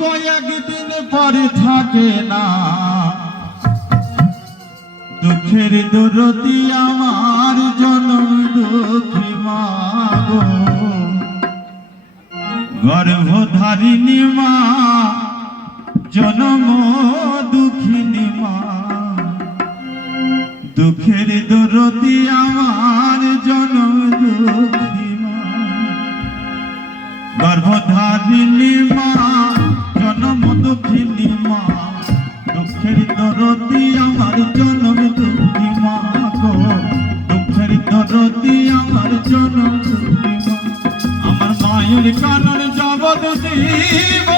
কয়েকদিন পরে থাকে না, দুঃখের দরদি আমার জনম দুঃখী মা গো, গর্ভধারিণী মা জনম দুঃখিনী মা, দুঃখের দরদি আমার জনম দুঃখী মা, গর্ভধারিণী মা জনম দুঃখিনী মা, দুঃখের দরদি আমার জনম দুঃখী মা গো, দুঃখের দরদি আমার জনম দুঃখী মা। আমার মায়ের কানন জগৎ দিব,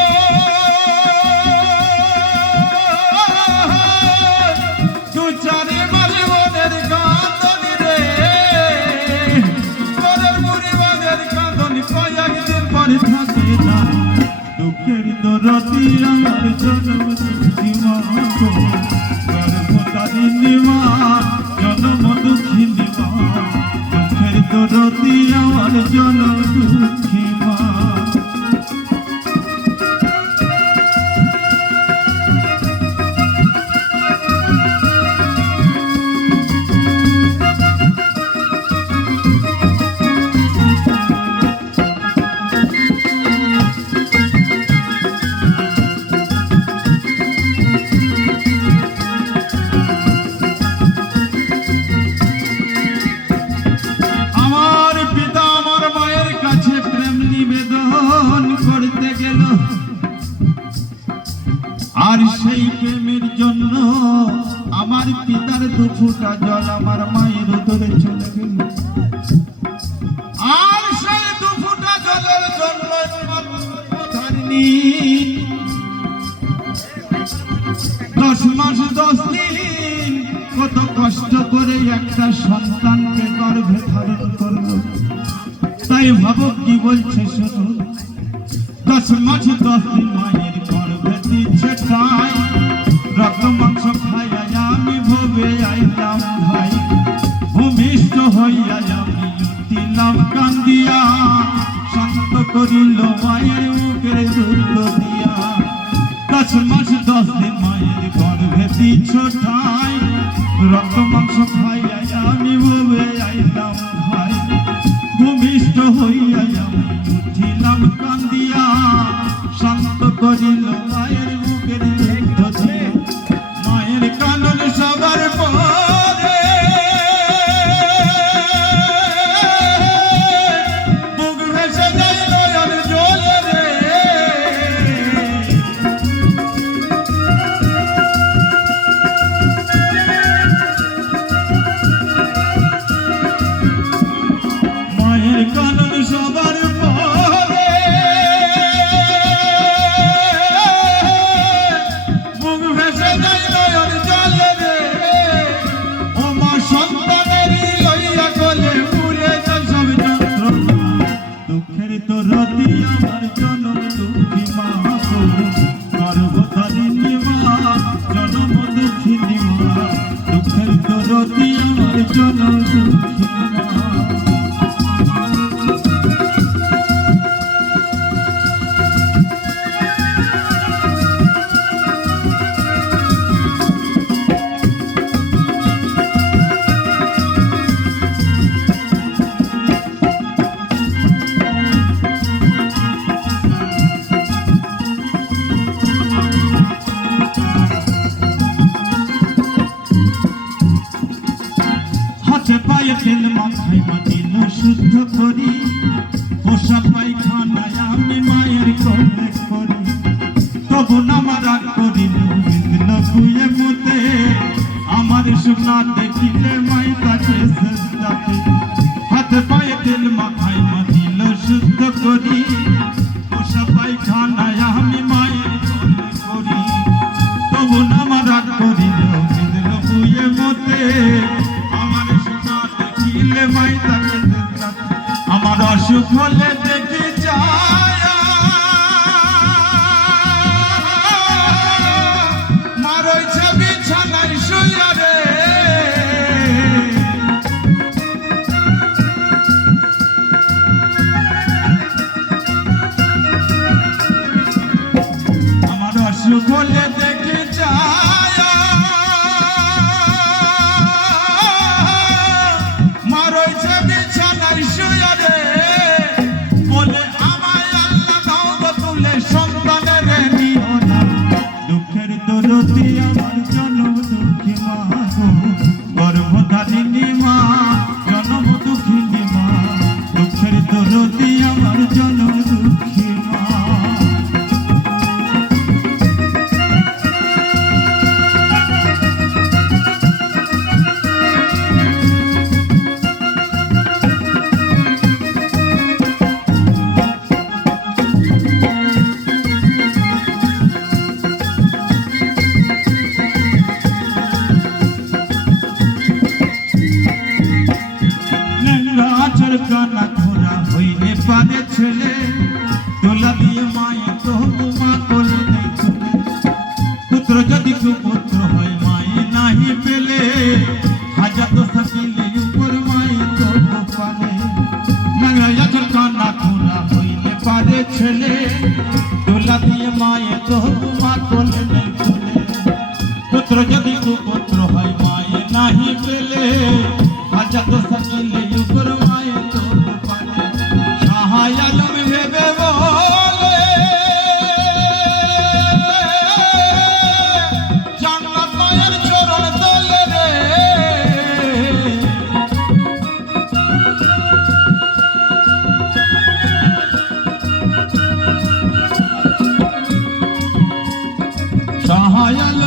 দু চারি মাস মনের কান্দন রে, পরের পরিবারের কান্দন কয়েকদিন পরে থাকে না, দুঃখের দরদি আমার জনম দুঃখী মা গো, গর্ভধারিণী মা জনম দুঃখিনী মা, দুঃখের দরদি আমার জনম দুঃখী মা। আর সেই প্রেমের জন্য আমার পিতার দুফুটা জল আমার মায়ের উদরে চলে গেল, আর সেই দুফুটা জলের জন্য 10 মাস 10 দিন কত কষ্ট করে একটা সন্তানকে গর্ভে ধারণ করলো। তাই ভাবো কি বলছে শুনো, 10 মাস 10 দিন মায়ের গর্ভে দিচ্ছে তাই, রক্ত মাংস খাইয়া আমি ভবে আইলাম ভাই, ভূমিষ্ঠ হইয়া আমি উঠিলাম কান্দিয়া, শান্ত করিল মায়ের মুখের দুর্গ দিয়া। 10 মাস 10 দিন মায়ের গর্ভে দিচ্ছ ঠাই, রক্ত মাংস খাইয়া আমি ভবে আইলাম ভাই, ভূমিষ্ঠ হইয়া আমি উঠিলাম কান্দিয়া, শান্ত করিল মায়ের মুখের দুর্গ দিয়া। মায়ের কানন সবার পরে বুক ভেসে যায় নয়ন জলে রে, মায়ের কানন সবার পরে বুক ভেসে যায় নয়ন জলে রে, ও মা সন্তানেরই লইয়া গলে উড়ে যায় সব যন্ত্রণা, দুঃখের দরদি আমার জনম দুঃখী মা গো, গর্ভধারিণী মা জনম দুঃখিনী মা, দুঃখের দরদি আমার জনম দুঃখী মা। হাতে পায়ে তেল মাখাই মাটিল শুদ্ধ করি, পোষা পায়খানায় আমি মায়ের কোলে করি, তবু আমার রাগ করিল বিন্দল গুয়ে মতে, আমার সুনা দেখিলে মাই তাকে সেজদাতে। হাতে পায়ে তেল মাখাই মাটিল শুদ্ধ করি, পোষা পায়খানায় আমি মায়ের কোলে করি, তবু আমার রাগ করিল বিন্দল গুয়ে মতে, মাই তাকে আমার অসুখ হলে দেখি যায়, মা রয়েছে বিছানায় শুয়ে রে, বলে দেখে যায় মা রয়েছে বিছানায় শুয়ে রে বলে আমায় আল্লাহ দাও গো তুলে সন্তানের নিও না দুঃখের দরদি আমার জনম দুঃখী মা গো গর্ভধারিণী মা জনম দুঃখিনী মা দুঃখের দরদি আমার জনম দুঃখী মা কানা ঘোরা হইলে পারে ছেলে তোলা দিয়ে মায়ে তবু মা কোলে নেই চলে পুত্র যদি কুপুত্র হয় মায়ে নাহি পেলে হাজার তো থাকিলে উপর মায়ে তবু পালে নাঙ্গরাজাচর কানা ঘোরা হইলে পারে ছেলে তোলা দিয়ে মায়ে তবু মা কোলে নেই চলে পুত্র যদি কুপুত্র হয় মায়ে নাহি পেলে হাজার তো থাকিলে উপর মায়ে আলম ভেবে বলে জান্নাত মায়ের চরণ তলে রে শাহ আলম